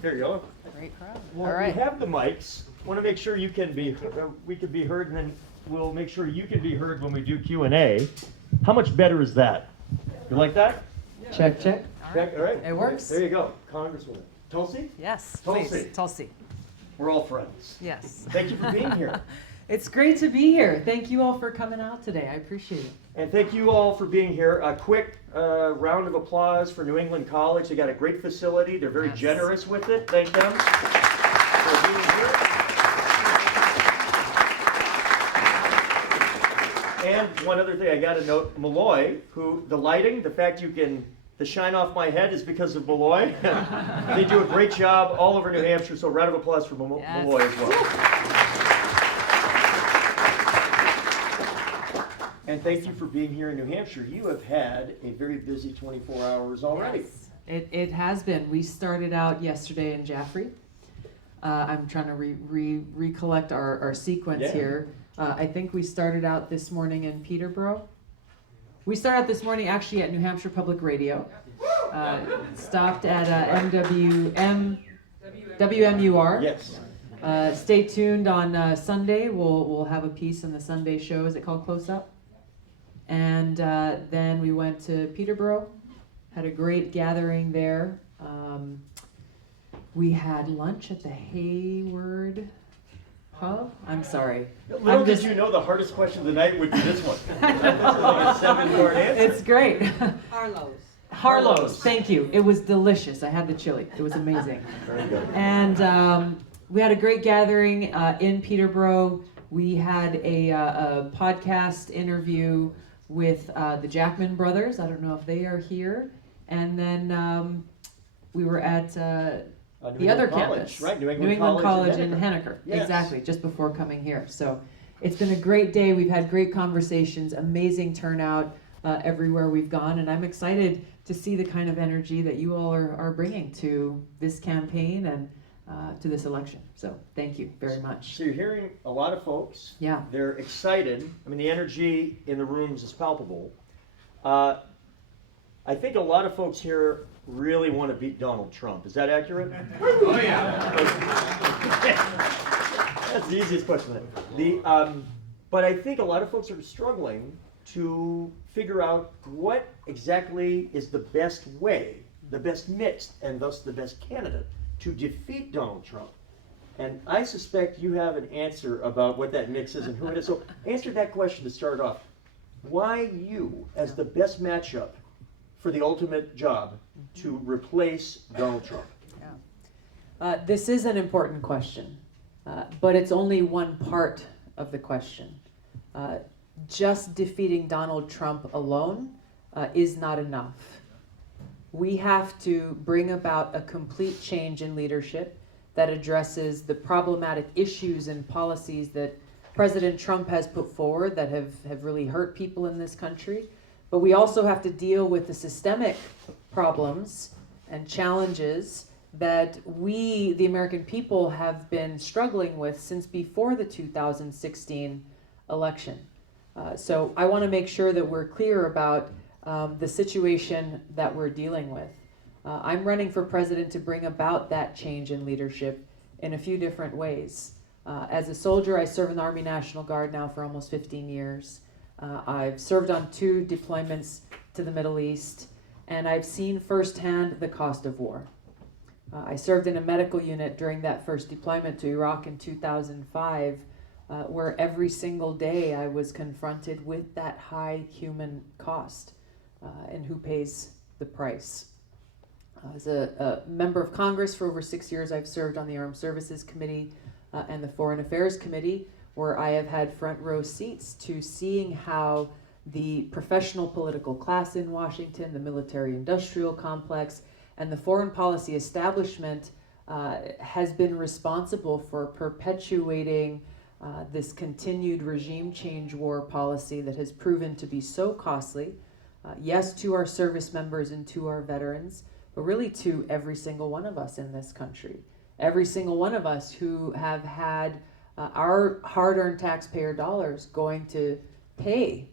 There you go. Great crowd. Well, All right. we have the mics. Want to make sure you can be, we can be heard, and then we'll make sure you can be heard when we do Q&A. How much better is that? You like that? Check, check. Check. All right. It works. There you go, Congresswoman Tulsi. Yes, Tulsi. please. Tulsi. We're all friends. Yes. Thank you for being here. It's great to be here. Thank you all for coming out today. I appreciate it. And thank you all for being here. A quick round of applause for New England College. They got a great facility. They're very generous with it. Thank them for being here. And one other thing I got to note, Malloy, who the lighting, the fact you can, the shine off my head is because of Malloy. They do a great job all over New Hampshire, so a round of applause for Malloy as well. And thank you for being here in New Hampshire. You have had a very busy 24 hours already. Yes, it has been. We started out yesterday in Jaffrey. I'm trying to recollect our sequence here. I think we started out this morning in Peterborough. We started out this morning actually at New Hampshire Public Radio. Stopped at WMUR. Yes. Stay tuned on Sunday. We'll have a piece in the Sunday show. Is it called Close Up? And then we went to Peterborough, had a great gathering there. We had lunch at the Hayward Pub. I'm sorry. Little did you know the hardest question of the night would be this one. That's like a 7-word answer. It's great. Harlow's. Thank you. It was delicious. I had the chili. It was amazing. Very good. And we had a great gathering in Peterborough. We had a podcast interview with the Jackman brothers. I don't know if they are here. And then we were at the other campus, right? New England College in Henniker. Yes. Exactly, just before coming here. So it's been a great day. We've had great conversations, amazing turnout everywhere we've gone, and I'm excited to see the kind of energy that you all are bringing to this campaign and to this election. So thank you very much. So you're hearing a lot of folks. Yeah. They're excited. I mean, the energy in the rooms is palpable. I think a lot of folks here really want to beat Donald Trump. Is that accurate? Oh, yeah. That's the easiest question. But I think a lot of folks are struggling to figure out what exactly is the best way, the best mix, and thus the best candidate to defeat Donald Trump. And I suspect you have an answer about what that mix is and who it is. So answer that question to start off. Why you as the best matchup for the ultimate job to replace Donald Trump? This is an important question, but it's only one part of the question. Just defeating Donald Trump alone is not enough. We have to bring about a complete change in leadership that addresses the problematic issues and policies that President Trump has put forward that have really hurt people in this country. But we also have to deal with the systemic problems and challenges that we, the American people, have been struggling with since before the 2016 election. So I want to make sure that we're clear about the situation that we're dealing with. I'm running for president to bring about that change in leadership in a few different ways. As a soldier, I serve in the Army National Guard now for almost 15 years. I've served on 2 deployments to the Middle East, and I've seen firsthand the cost of war. I served in a medical unit during that first deployment to Iraq in 2005, where every single day I was confronted with that high human cost and who pays the price. As a member of Congress for over 6 years, I've served on the Armed Services Committee and the Foreign Affairs Committee, where I have had front row seats to seeing how the professional political class in Washington, the military-industrial complex, and the foreign policy establishment has been responsible for perpetuating this continued regime change war policy that has proven to be so costly, yes, to our service members and to our veterans, but really to every single one of us in this country. Every single one of us who have had our hard-earned taxpayer dollars going to pay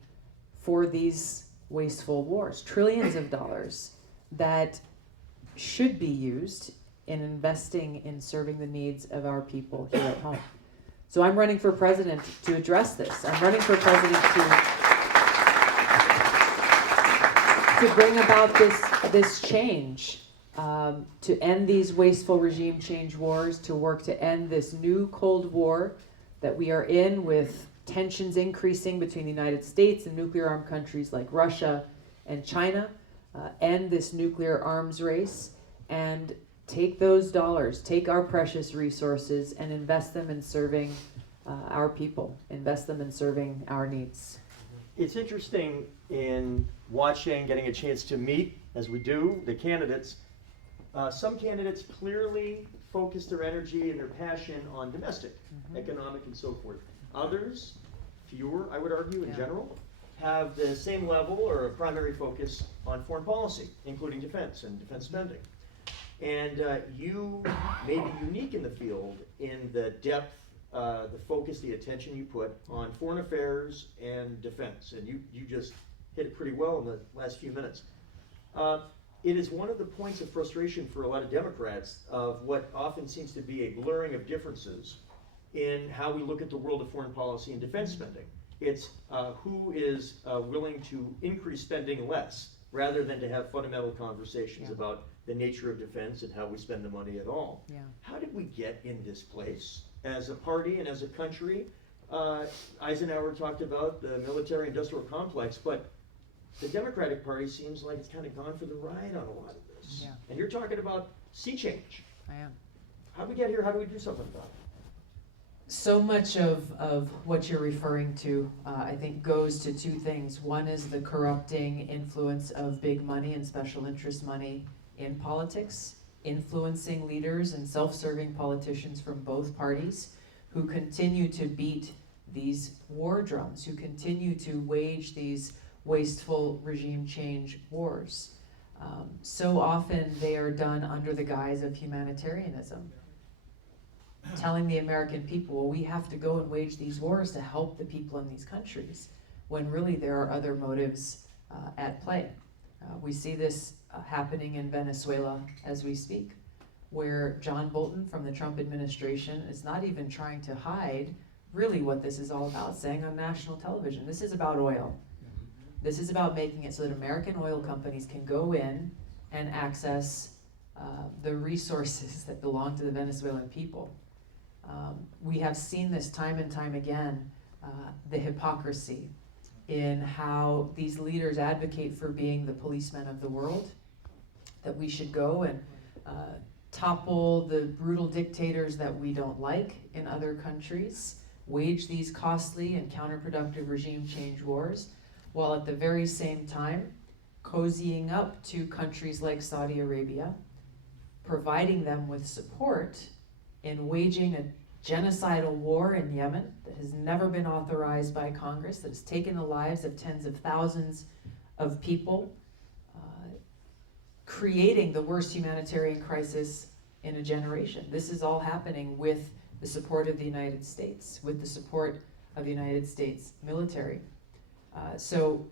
for these wasteful wars, trillions of dollars that should be used in investing in serving the needs of our people here at home. So I'm running for president to address this. I'm running for president to bring about this change, to end these wasteful regime change wars, to work to end this new Cold War that we are in, with tensions increasing between the United States and nuclear armed countries like Russia and China, end this nuclear arms race, and take those dollars, take our precious resources, and invest them in serving our people, invest them in serving our needs. It's interesting in watching, getting a chance to meet, as we do, the candidates. Some candidates clearly focus their energy and their passion on domestic, economic, and so forth. Others, fewer, I would argue, in general, have the same level or a primary focus on foreign policy, including defense and defense spending. And you may be unique in the field in the depth, the focus, the attention you put on foreign affairs and defense. And you just hit it pretty well in the last few minutes. It is one of the points of frustration for a lot of Democrats of what often seems to be a blurring of differences in how we look at the world of foreign policy and defense spending. It's who is willing to increase spending less, rather than to have fundamental conversations about the nature of defense and how we spend the money at all. Yeah. How did we get in this place as a party and as a country? Eisenhower talked about the military-industrial complex, but the Democratic Party seems like it's kind of gone for the ride on a lot of this. Yeah. And you're talking about sea change. I am. How do we get here? How do we do something about it? So much of what you're referring to, I think, goes to two things. One is the corrupting influence of big money and special interest money in politics, influencing leaders and self-serving politicians from both parties who continue to beat these war drums, who continue to wage these wasteful regime change wars. So often they are done under the guise of humanitarianism, telling the American people, well, we have to go and wage these wars to help the people in these countries, when really there are other motives at play. We see this happening in Venezuela as we speak, where John Bolton from the Trump administration is not even trying to hide really what this is all about, saying on national television, this is about oil. This is about making it so that American oil companies can go in and access the resources that belong to the Venezuelan people. We have seen this time and time again, the hypocrisy in how these leaders advocate for being the policemen of the world, that we should go and topple the brutal dictators that we don't like in other countries, wage these costly and counterproductive regime change wars, while at the very same time cozying up to countries like Saudi Arabia, providing them with support in waging a genocidal war in Yemen that has never been authorized by Congress, that has taken the lives of tens of thousands of people, creating the worst humanitarian crisis in a generation. This is all happening with the support of the United States, with the support of the United States military. So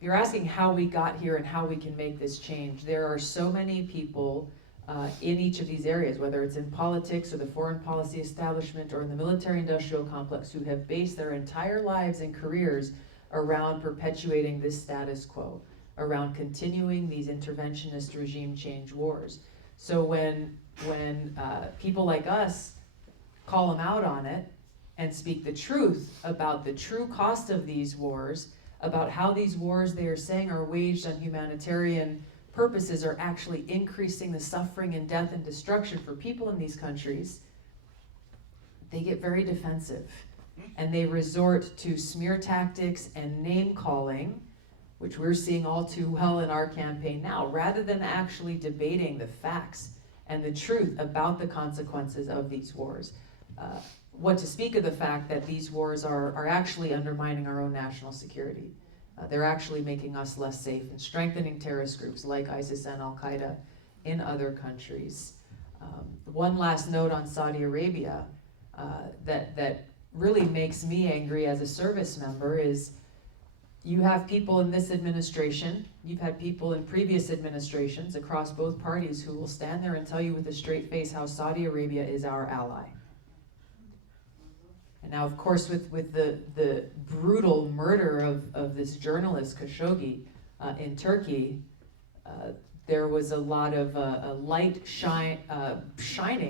you're asking how we got here and how we can make this change. There are so many people in each of these areas, whether it's in politics or the foreign policy establishment or in the military-industrial complex, who have based their entire lives and careers around perpetuating this status quo, around continuing these interventionist regime change wars. So when people like us call them out on it and speak the truth about the true cost of these wars, about how these wars they are saying are waged on humanitarian purposes are actually increasing the suffering and death and destruction for people in these countries, they get very defensive. And they resort to smear tactics and name calling, which we're seeing all too well in our campaign now, rather than actually debating the facts and the truth about the consequences of these wars. What to speak of the fact that these wars are actually undermining our own national security. They're actually making us less safe and strengthening terrorist groups like ISIS and Al-Qaeda in other countries. One last note on Saudi Arabia that really makes me angry as a service member is You have people in this administration, you've had people in previous administrations across both parties who will stand there and tell you with a straight face how Saudi Arabia is our ally. And now, of course, with the brutal murder of this journalist, Khashoggi, in Turkey, there was a lot of a light shining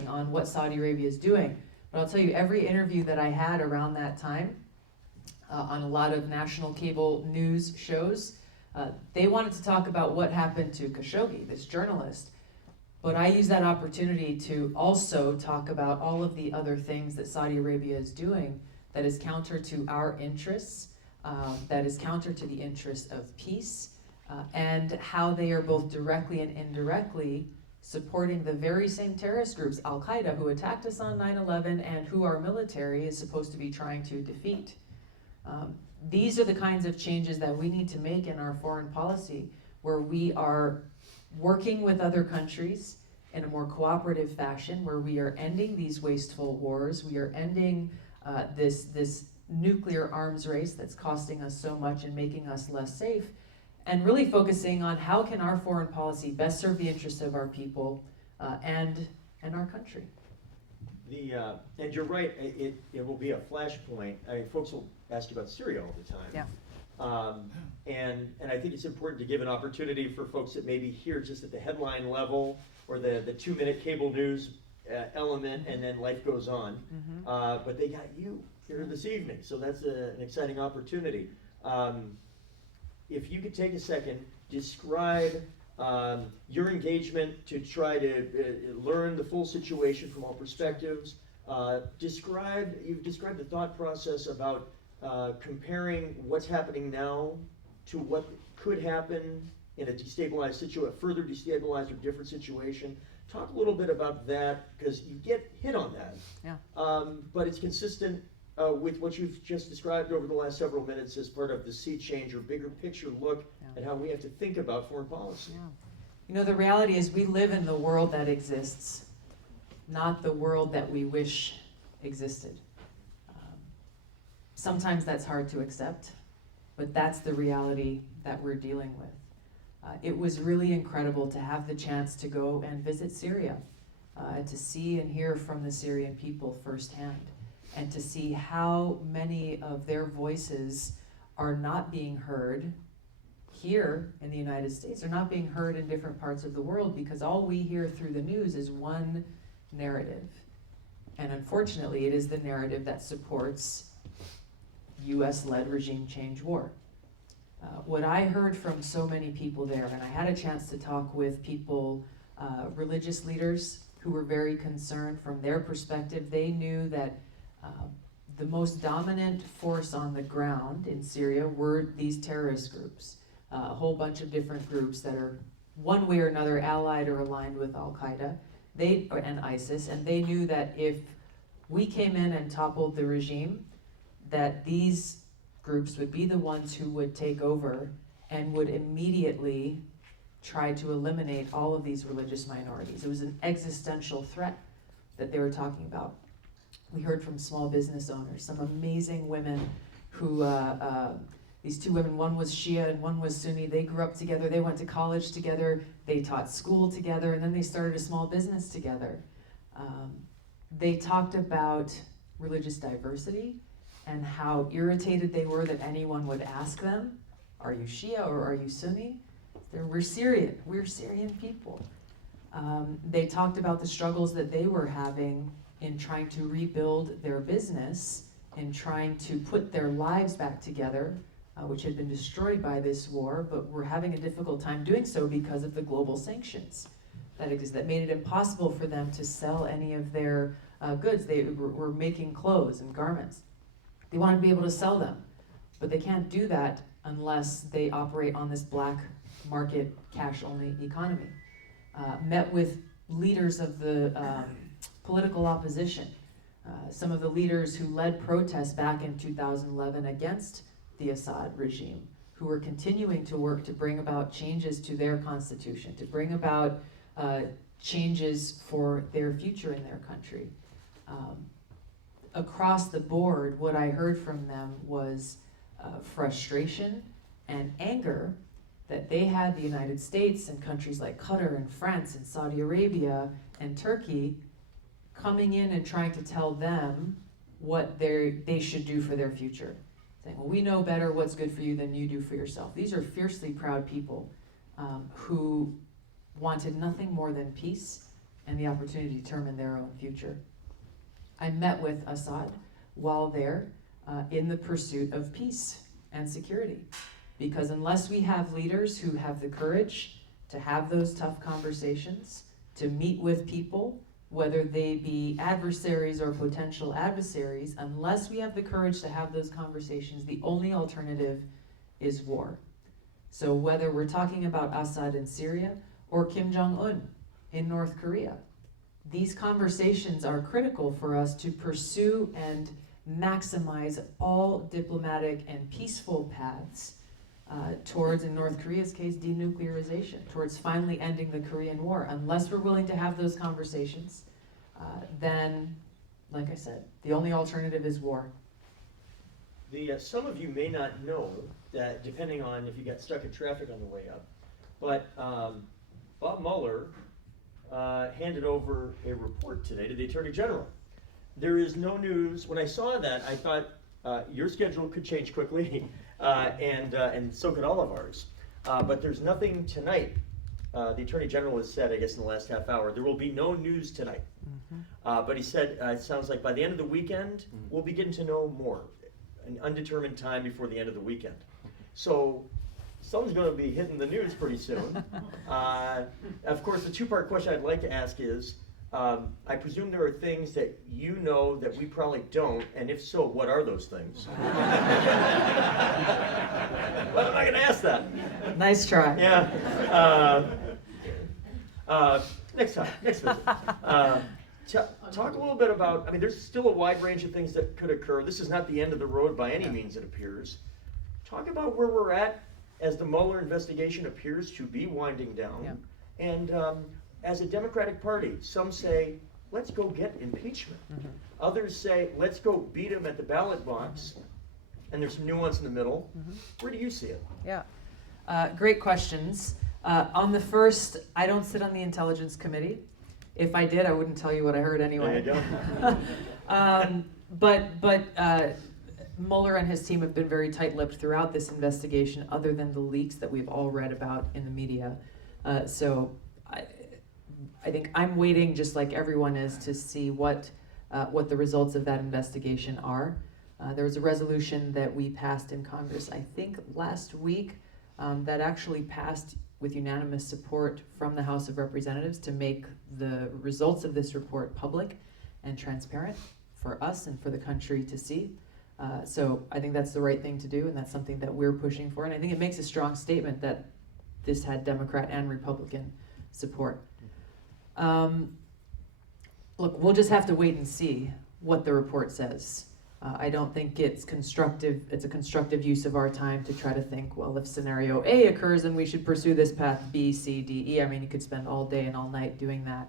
on what Saudi Arabia is doing. But I'll tell you, every interview that I had around that time, on a lot of national cable news shows, they wanted to talk about what happened to Khashoggi, this journalist. But I use that opportunity to also talk about all of the other things that Saudi Arabia is doing that is counter to our interests, that is counter to the interests of peace, and how they are both directly and indirectly supporting the very same terrorist groups, Al-Qaeda, who attacked us on 9/11 and who our military is supposed to be trying to defeat. These are the kinds of changes that we need to make in our foreign policy, where we are working with other countries in a more cooperative fashion, where we are ending these wasteful wars, we are ending this nuclear arms race that's costing us so much and making us less safe, and really focusing on how can our foreign policy best serve the interests of our people and our country. And you're right, it will be a flashpoint. I mean, folks will ask you about Syria all the time. Yeah. And I think it's important to give an opportunity for folks that maybe hear just at the headline level or the 2-minute cable news element, and then life goes on. Mm-hmm. But they got you here this evening, so that's an exciting opportunity. If you could take a second, describe your engagement to try to learn the full situation from all perspectives. You've described the thought process about comparing what's happening now to what could happen in a destabilized situation, a further destabilized or different situation. Talk a little bit about that, because you get hit on that. Yeah. But it's consistent with what you've just described over the last several minutes as part of the sea change or bigger picture look at how we have to think about foreign policy. Yeah. You know, the reality is we live in the world that exists, not the world that we wish existed. Sometimes that's hard to accept, but that's the reality that we're dealing with. It was really incredible to have the chance to go and visit Syria, to see and hear from the Syrian people firsthand, and to see how many of their voices are not being heard here in the United States, are not being heard in different parts of the world, because all we hear through the news is one narrative. And unfortunately, it is the narrative that supports US-led regime change war. What I heard from so many people there, and I had a chance to talk with people, religious leaders who were very concerned from their perspective. They knew that the most dominant force on the ground in Syria were these terrorist groups, a whole bunch of different groups that are one way or another allied or aligned with Al-Qaeda and ISIS, and they knew that if we came in and toppled the regime, that these groups would be the ones who would take over and would immediately try to eliminate all of these religious minorities. It was an existential threat that they were talking about. We heard from small business owners, some amazing women who, these two women, one was Shia and one was Sunni. They grew up together, they went to college together, they taught school together, and then they started a small business together. They talked about religious diversity and how irritated they were that anyone would ask them, are you Shia or are you Sunni? We're Syrian people. They talked about the struggles that they were having in trying to rebuild their business, in trying to put their lives back together, which had been destroyed by this war, but were having a difficult time doing so because of the global sanctions that made it impossible for them to sell any of their goods. They were making clothes and garments. They want to be able to sell them, but they can't do that unless they operate on this black market, cash-only economy. Met with leaders of the political opposition, some of the leaders who led protests back in 2011 against the Assad regime, who were continuing to work to bring about changes to their constitution, to bring about changes for their future in their country. Across the board, what I heard from them was frustration and anger that they had the United States and countries like Qatar and France and Saudi Arabia and Turkey coming in and trying to tell them what they should do for their future. Saying, well, we know better what's good for you than you do for yourself. These are fiercely proud people who wanted nothing more than peace and the opportunity to determine their own future. I met with Assad while there in the pursuit of peace and security. Because unless we have leaders who have the courage to have those tough conversations, to meet with people, whether they be adversaries or potential adversaries, unless we have the courage to have those conversations, the only alternative is war. So whether we're talking about Assad in Syria or Kim Jong-un in North Korea, these conversations are critical for us to pursue and maximize all diplomatic and peaceful paths towards, in North Korea's case, denuclearization, towards finally ending the Korean War. Unless we're willing to have those conversations, then, like I said, the only alternative is war. Some of you may not know that, depending on if you got stuck in traffic on the way up, but Bob Mueller handed over a report today to the Attorney General. There is no news. When I saw that, I thought your schedule could change quickly, and so could all of ours. But there's nothing tonight. The Attorney General has said, I guess in the last half hour, there will be no news tonight. But he said, it sounds like by the end of the weekend, we'll begin to know more. An undetermined time before the end of the weekend. So something's going to be hitting the news pretty soon. Of course, the two-part question I'd like to ask is, I presume there are things that you know that we probably don't, and if so, what are those things? Well, I'm not going to ask that. Nice try. Yeah. Next time, next visit. Talk a little bit about, I mean, there's still a wide range of things that could occur. This is not the end of the road by any means, it appears. Talk about where we're at as the Mueller investigation appears to be winding down. Yeah. And as a Democratic Party, some say, let's go get impeachment. Others say, let's go beat him at the ballot box. And there's some nuance in the middle. Where do you see it? Yeah. Great questions. On the first, I don't sit on the Intelligence Committee. If I did, I wouldn't tell you what I heard anyway. There you go. But Mueller and his team have been very tight-lipped throughout this investigation, other than the leaks that we've all read about in the media. So I think I'm waiting, just like everyone is, to see what the results of that investigation are. There was a resolution that we passed in Congress, I think last week, that actually passed with unanimous support from the House of Representatives to make the results of this report public and transparent for us and for the country to see. So I think that's the right thing to do, and that's something that we're pushing for. And I think it makes a strong statement that this had Democrat and Republican support. Look, we'll just have to wait and see what the report says. I don't think it's a constructive use of our time to try to think, well, if scenario A occurs, then we should pursue this path, B, C, D, E. I mean, you could spend all day and all night doing that.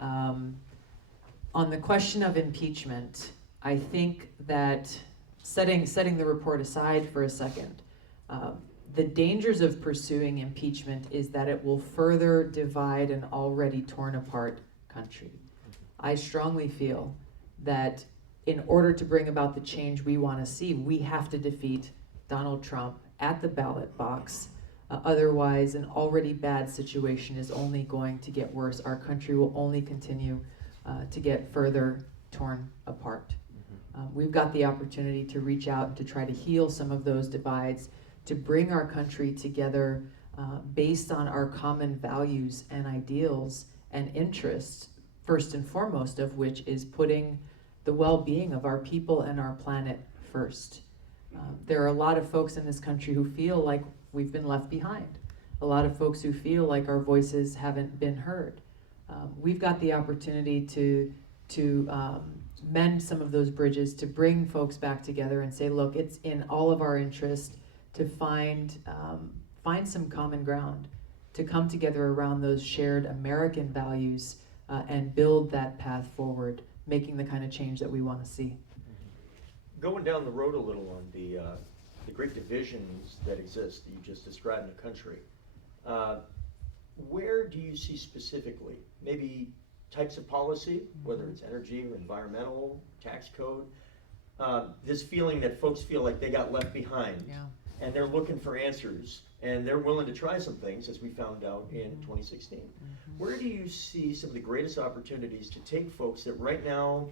On the question of impeachment, I think that setting the report aside for a second, the dangers of pursuing impeachment is that it will further divide an already torn apart country. I strongly feel that in order to bring about the change we want to see, we have to defeat Donald Trump at the ballot box. Otherwise, an already bad situation is only going to get worse. Our country will only continue to get further torn apart. We've got the opportunity to reach out and to try to heal some of those divides, to bring our country together based on our common values and ideals and interests, first and foremost of which is putting the well-being of our people and our planet first. There are a lot of folks in this country who feel like we've been left behind. A lot of folks who feel like our voices haven't been heard. We've got the opportunity to mend some of those bridges, to bring folks back together and say, look, it's in all of our interest to find some common ground, to come together around those shared American values and build that path forward, making the kind of change that we want to see. Going down the road a little on the the great divisions that exist that you just described in the country, where do you see specifically, maybe types of policy, whether it's energy, environmental, tax code, this feeling that folks feel like they got left behind, Yeah. and they're looking for answers, and they're willing to try some things, as we found out in 2016. Where do you see some of the greatest opportunities to take folks that right now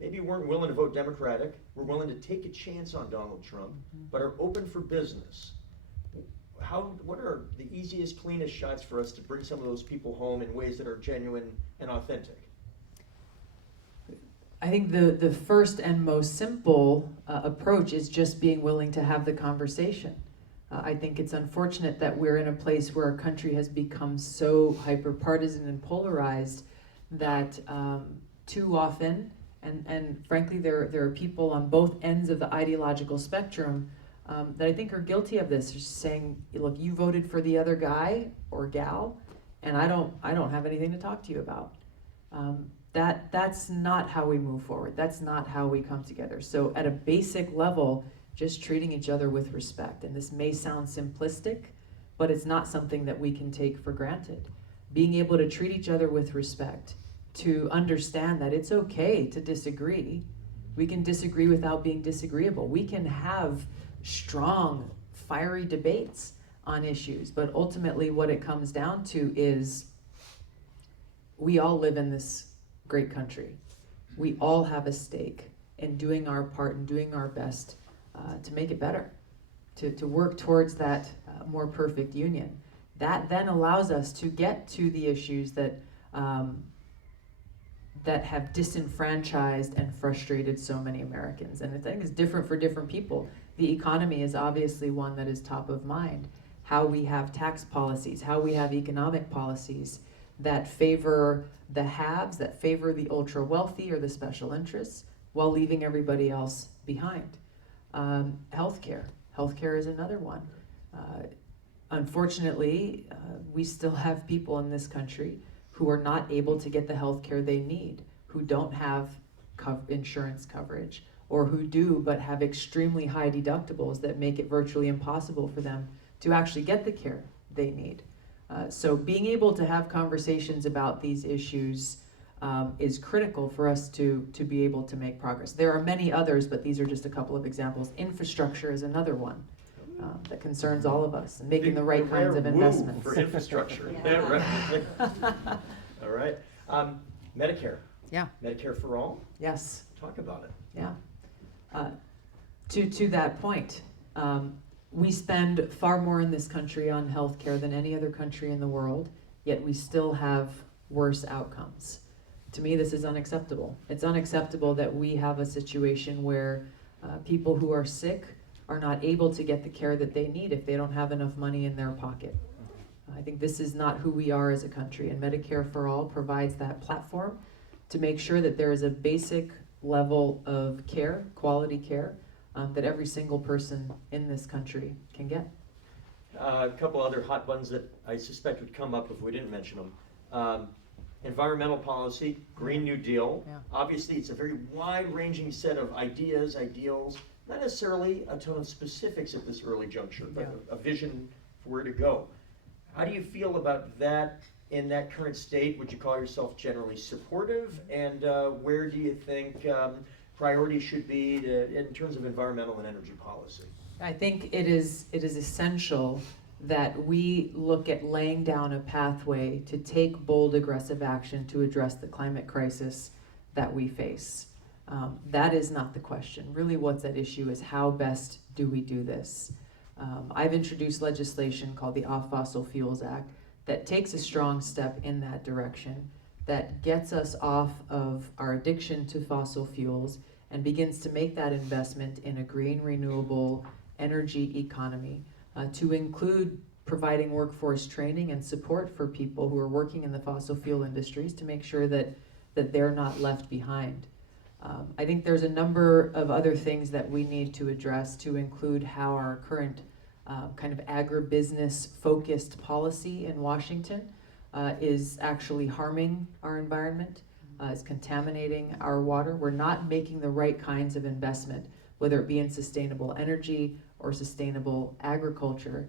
maybe weren't willing to vote Democratic, were willing to take a chance on Donald Trump, but are open for business? What are the easiest, cleanest shots for us to bring some of those people home in ways that are genuine and authentic? I think the first and most simple approach is just being willing to have the conversation. I think it's unfortunate that we're in a place where our country has become so hyper-partisan and polarized that too often, and frankly there are people on both ends of the ideological spectrum that I think are guilty of this, just saying, look, you voted for the other guy or gal, and I don't have anything to talk to you about. That's not how we move forward. That's not how we come together. So at a basic level, just treating each other with respect. And this may sound simplistic, but it's not something that we can take for granted. Being able to treat each other with respect, to understand that it's okay to disagree. We can disagree without being disagreeable. We can have strong, fiery debates on issues, but ultimately what it comes down to is we all live in this great country. We all have a stake in doing our part and doing our best to make it better, to work towards that more perfect union. That then allows us to get to the issues that that have disenfranchised and frustrated so many Americans. And I think it's different for different people. The economy is obviously one that is top of mind. How we have tax policies, how we have economic policies that favor the haves, that favor the ultra wealthy or the special interests, while leaving everybody else behind. Healthcare is another one. Unfortunately, we still have people in this country who are not able to get the healthcare they need, who don't have insurance coverage, or who do but have extremely high deductibles that make it virtually impossible for them to actually get the care they need. So being able to have conversations about these issues is critical for us to be able to make progress. There are many others, but these are just a couple of examles. Infrastructure is another one that concerns all of us, and making the right kinds of investments. For infrastructure. Yeah. Right. All right. Medicare. Yeah. Medicare for all. Yes. Talk about it. Yeah. To that point, we spend far more in this country on healthcare than any other country in the world, yet we still have worse outcomes. To me, this is unacceptable. It's unacceptable that we have a situation where people who are sick are not able to get the care that they need if they don't have enough money in their pocket. I think this is not who we are as a country, and Medicare for All provides that platform to make sure that there is a basic level of care, quality care, that every single person in this country can get. A couple other hot buttons that I suspect would come up if we didn't mention them. Environmental policy, Green New Deal. Yeah. Obviously, it's a very wide-ranging set of ideas, ideals, not necessarily a ton of specifics at this early juncture, but Yeah. a vision for where to go. How do you feel about that in that current state? Would you call yourself generally supportive? And where do you think priorities should be in terms of environmental and energy policy? I think it is essential that we look at laying down a pathway to take bold, aggressive action to address the climate crisis that we face. That is not the question. Really what's at issue is how best do we do this? I've introduced legislation called the Off Fossil Fuels Act that takes a strong step in that direction, that gets us off of our addiction to fossil fuels and begins to make that investment in a green, renewable energy economy, to include providing workforce training and support for people who are working in the fossil fuel industries to make sure that they're not left behind. I think there's a number of other things that we need to address, to include how our current kind of agribusiness-focused policy in Washington is actually harming our environment, is contaminating our water. We're not making the right kinds of investment, whether it be in sustainable energy or sustainable agriculture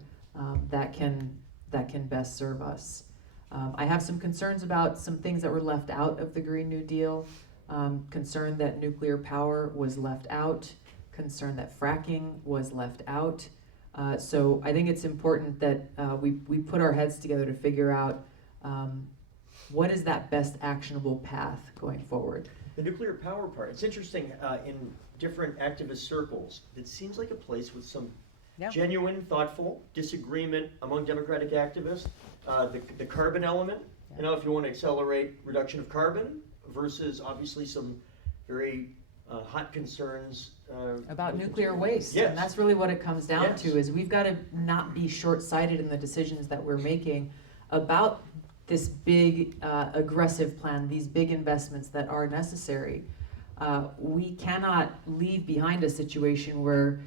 that can best serve us. I have some concerns about some things that were left out of the Green New Deal. Concerned that nuclear power was left out, concerned that fracking was left out. So I think it's important that we put our heads together to figure out what is that best actionable path going forward. The nuclear power part, it's interesting, in different activist circles, it seems like a place with some genuine, thoughtful disagreement among Democratic activists. The carbon element, you know, if you want to accelerate reduction of carbon versus obviously some very hot concerns About nuclear waste. Yes. And that's really what it comes down Yes. to, is we've got to not be short-sighted in the decisions that we're making about this big aggressive plan, these big investments that are necessary. We cannot leave behind a situation where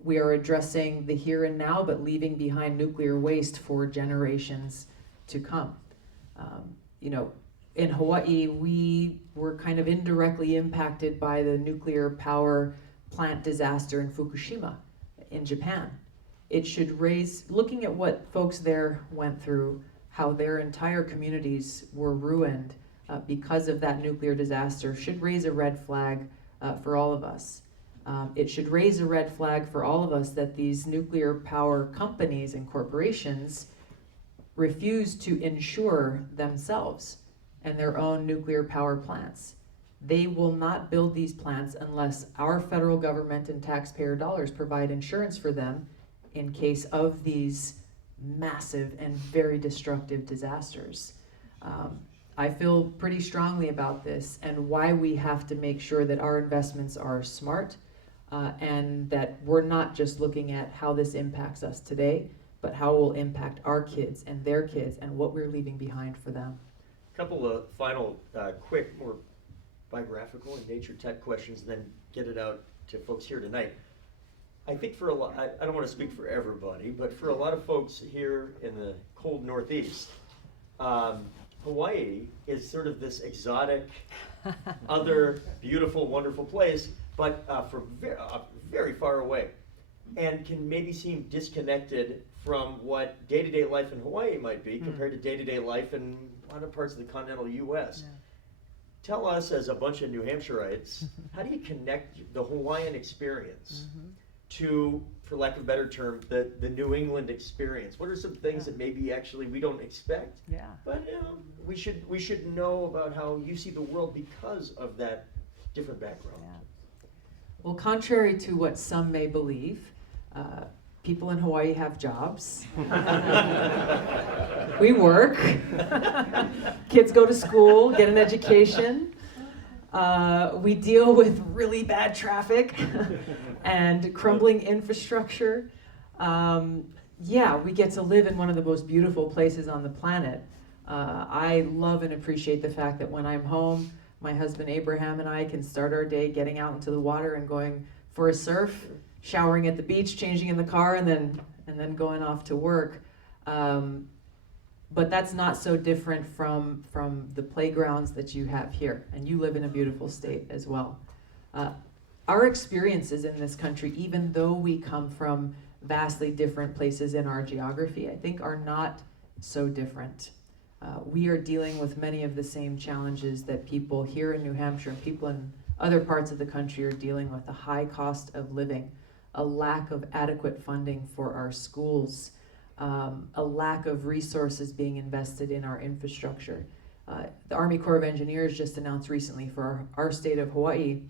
we are addressing the here and now, but leaving behind nuclear waste for generations to come. You know, in Hawaii, we were kind of indirectly impacted by the nuclear power plant disaster in Fukushima in Japan. It should raise, looking at what folks there went through, how their entire communities were ruined because of that nuclear disaster, should raise a red flag for all of us. It should raise a red flag for all of us that these nuclear power companies and corporations refuse to insure themselves and their own nuclear power plants. They will not build these plants unless our federal government and taxpayer dollars provide insurance for them in case of these massive and very destructive disasters. I feel pretty strongly about this and why we have to make sure that our investments are smart and that we're not just looking at how this impacts us today, but how it will impact our kids and their kids and what we're leaving behind for them. Couple of final, quick, more biographical and nature tech questions, then get it out to folks here tonight. I think for a lot, I don't want to speak for everybody, but for a lot of folks here in the cold Northeast, Hawaii is sort of this exotic, other beautiful, wonderful place, but from very far away, and can maybe seem disconnected from what day-to-day life in Hawaii might be compared to day-to-day life in other parts of the continental U.S. Yeah. Tell us, as a bunch of New Hampshireites, how do you connect the Hawaiian experience to, for lack of a better term, the New England experience? What are some things that maybe actually we don't expect, Yeah. but we should know about how you see the world because of that different background? Well, contrary to what some may believe, people in Hawaii have jobs. We work. Kids go to school, get an education. We deal with really bad traffic and crumbling infrastructure. We get to live in one of the most beautiful places on the planet. I love and appreciate the fact that when I'm home, my husband Abraham and I can start our day getting out into the water and going for a surf, showering at the beach, changing in the car, and then going off to work. But that's not so different from the playgrounds that you have here, and you live in a beautiful state as well. Our experiences in this country, even though we come from vastly different places in our geography, I think are not so different. We are dealing with many of the same challenges that people here in New Hampshire and people in other parts of the country are dealing with: a high cost of living, a lack of adequate funding for our schools, a lack of resources being invested in our infrastructure. The Army Corps of Engineers just announced recently for our state of Hawaii,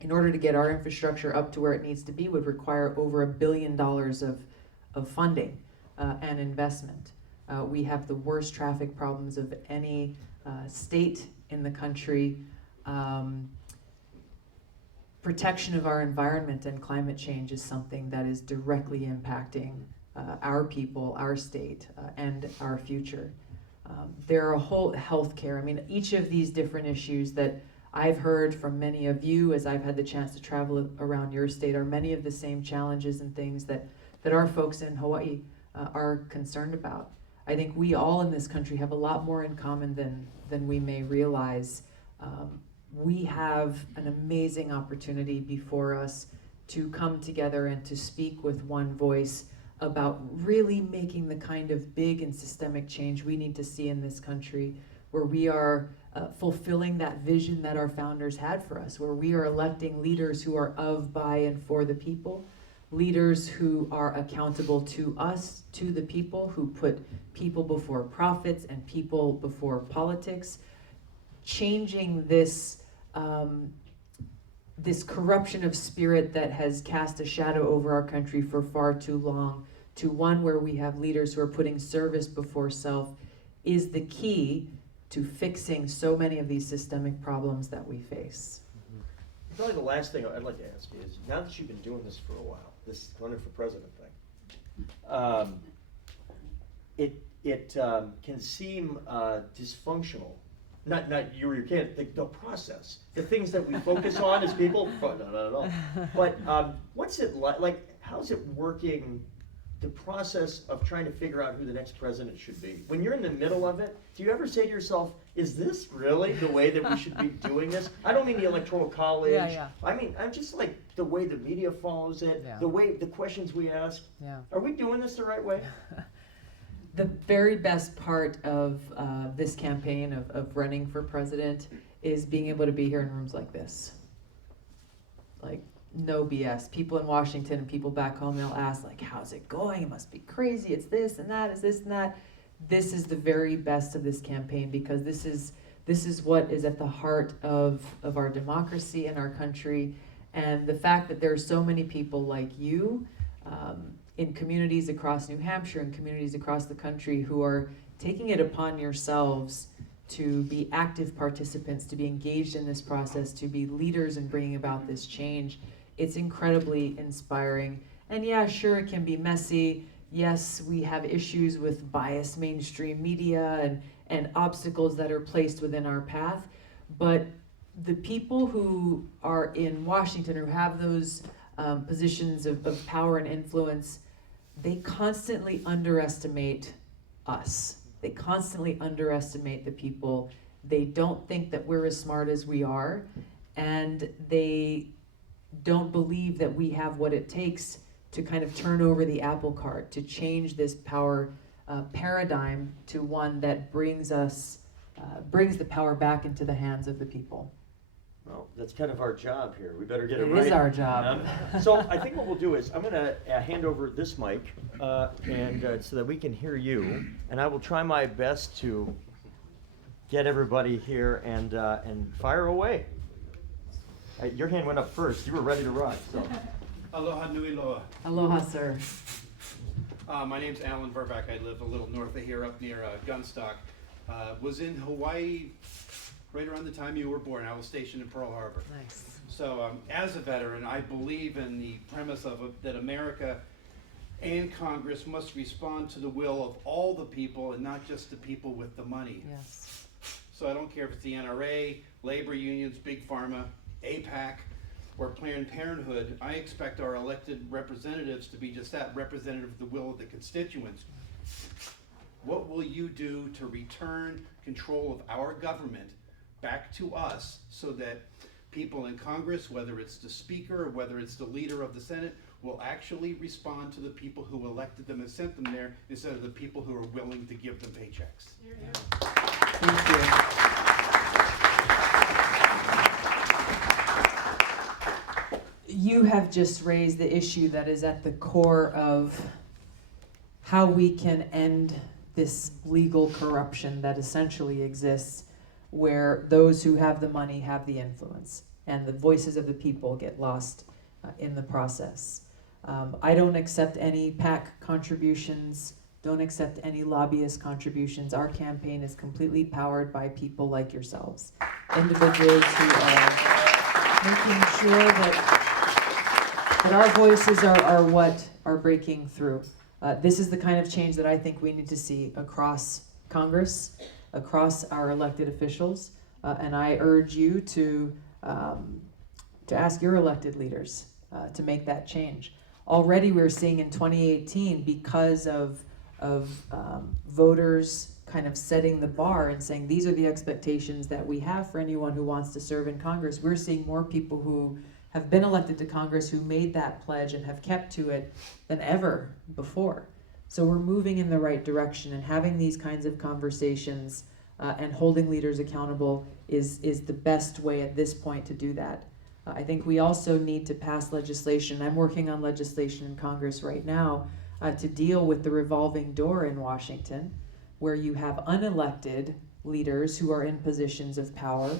in order to get our infrastructure up to where it needs to be would require over $1 billion of funding and investment. We have the worst traffic problems of any state in the country. Protection of our environment and climate change is something that is directly impacting our people, our state, and our future. There are a whole healthcare. I mean, each of these different issues that I've heard from many of you as I've had the chance to travel around your state are many of the same challenges and things that our folks in Hawaii are concerned about. I think we all in this country have a lot more in common than we may realize. We have an amazing opportunity before us to come together and to speak with one voice about really making the kind of big and systemic change we need to see in this country, where we are fulfilling that vision that our founders had for us, where we are electing leaders who are of, by, and for the people, leaders who are accountable to us, to the people, who put people before profits and people before politics, changing this this corruption of spirit that has cast a shadow over our country for far too long, to one where we have leaders who are putting service before self, is the key to fixing so many of these systemic problems that we face. Probably the last thing I'd like to ask you is, now that you've been doing this for a while, this running for president thing, it can seem dysfunctional. Not you or your candidate, the process, the things that we focus on as people, not at all. But what's it like, how's it working, the process of trying to figure out who the next president should be? When you're in the middle of it, do you ever say to yourself, is this really the way that we should be doing this? I don't mean the Electoral College. Yeah. I mean, I'm just like the way the media follows it, Yeah. the questions we ask. Yeah. Are we doing this the right way? The very best part of this campaign of running for president is being able to be here in rooms like this. Like, no BS. People in Washington and people back home, they'll ask, like, how's it going? It must be crazy. It's this and that, it's this and that. This is the very best of this campaign, because this is what is at the heart of our democracy and our country. And the fact that there are so many people like you, in communities across New Hampshire and communities across the country, who are taking it upon yourselves to be active participants, to be engaged in this process, to be leaders in bringing about this change. It's incredibly inspiring. And yeah, sure, it can be messy. Yes, we have issues with biased mainstream media and obstacles that are placed within our path. But the people who are in Washington, who have those positions of power and influence, they constantly underestimate us. They constantly underestimate the people. They don't think that we're as smart as we are, and they don't believe that we have what it takes to kind of turn over the apple cart, to change this power paradigm to one that brings the power back into the hands of the people. Well, that's kind of our job here. We better get it It right. is our job. So I think what we'll do is, I'm going to hand over this mic, and so that we can hear you, and I will try my best to get everybody here and fire away. Your hand went up first. You were ready to rock. So. Aloha nui loa. Aloha, sir. My name's Alan Verback. I live a little north of here, up near Gunstock. Was in Hawaii right around the time you were born. I was stationed in Pearl Harbor. Nice. So as a veteran, I believe in the premise of that America and Congress must respond to the will of all the people and not just the people with the money. Yes. So I don't care if it's the NRA, labor unions, Big Pharma, APAC, or Planned Parenthood. I expect our elected representatives to be just that, representative of the will of the constituents. What will you do to return control of our government back to us, so that people in Congress, whether it's the Speaker or whether it's the leader of the Senate, will actually respond to the people who elected them and sent them there, instead of the people who are willing to give them paychecks? Thank you. You have just raised the issue that is at the core of how we can end this legal corruption that essentially exists, where those who have the money have the influence, and the voices of the people get lost in the process. I don't accept any PAC contributions, don't accept any lobbyist contributions. Our campaign is completely powered by people like yourselves, individuals who are making sure that our voices are what are breaking through. This is the kind of change that I think we need to see across Congress, across our elected officials, and I urge you to ask your elected leaders to make that change. Already we're seeing in 2018, because of voters kind of setting the bar and saying these are the expectations that we have for anyone who wants to serve in Congress, we're seeing more people who have been elected to Congress who made that pledge and have kept to it than ever before. So we're moving in the right direction, and having these kinds of conversations and holding leaders accountable is the best way at this point to do that. I think we also need to pass legislation. I'm working on legislation in Congress right now to deal with the revolving door in Washington, where you have unelected leaders who are in positions of power,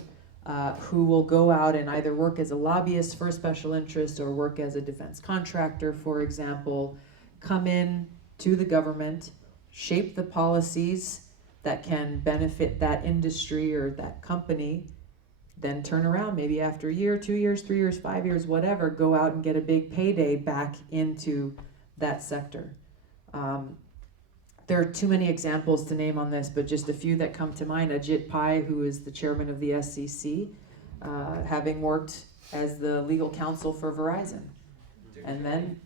who will go out and either work as a lobbyist for a special interest or work as a defense contractor, for example, come in to the government, shape the policies that can benefit that industry or that company, then turn around maybe after a year, 2 years, 3 years, 5 years, whatever, go out and get a big payday back into that sector. There are too many examples to name on this, but just a few that come to mind. Ajit Pai, who is the chairman of the SEC, having worked as the legal counsel for Verizon. And then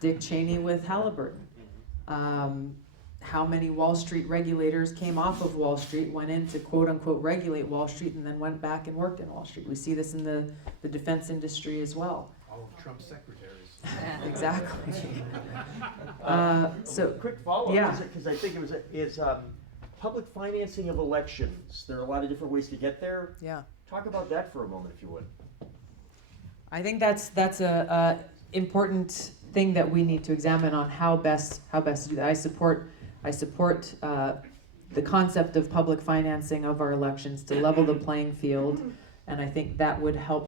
Dick Cheney with Halliburton. How many Wall Street regulators came off of Wall Street, went in to quote unquote regulate Wall Street, and then went back and worked in Wall Street. We see this in the defense industry as well. All of Trump's secretaries. Exactly. So Quick follow-up, yeah. because I think is public financing of elections. There are a lot of different ways to get there. yeah. Talk about that for a moment, if you would. I think that's a important thing that we need to examine on how best to do that. I support the concept of public financing of our elections to level the playing field, and I think that would help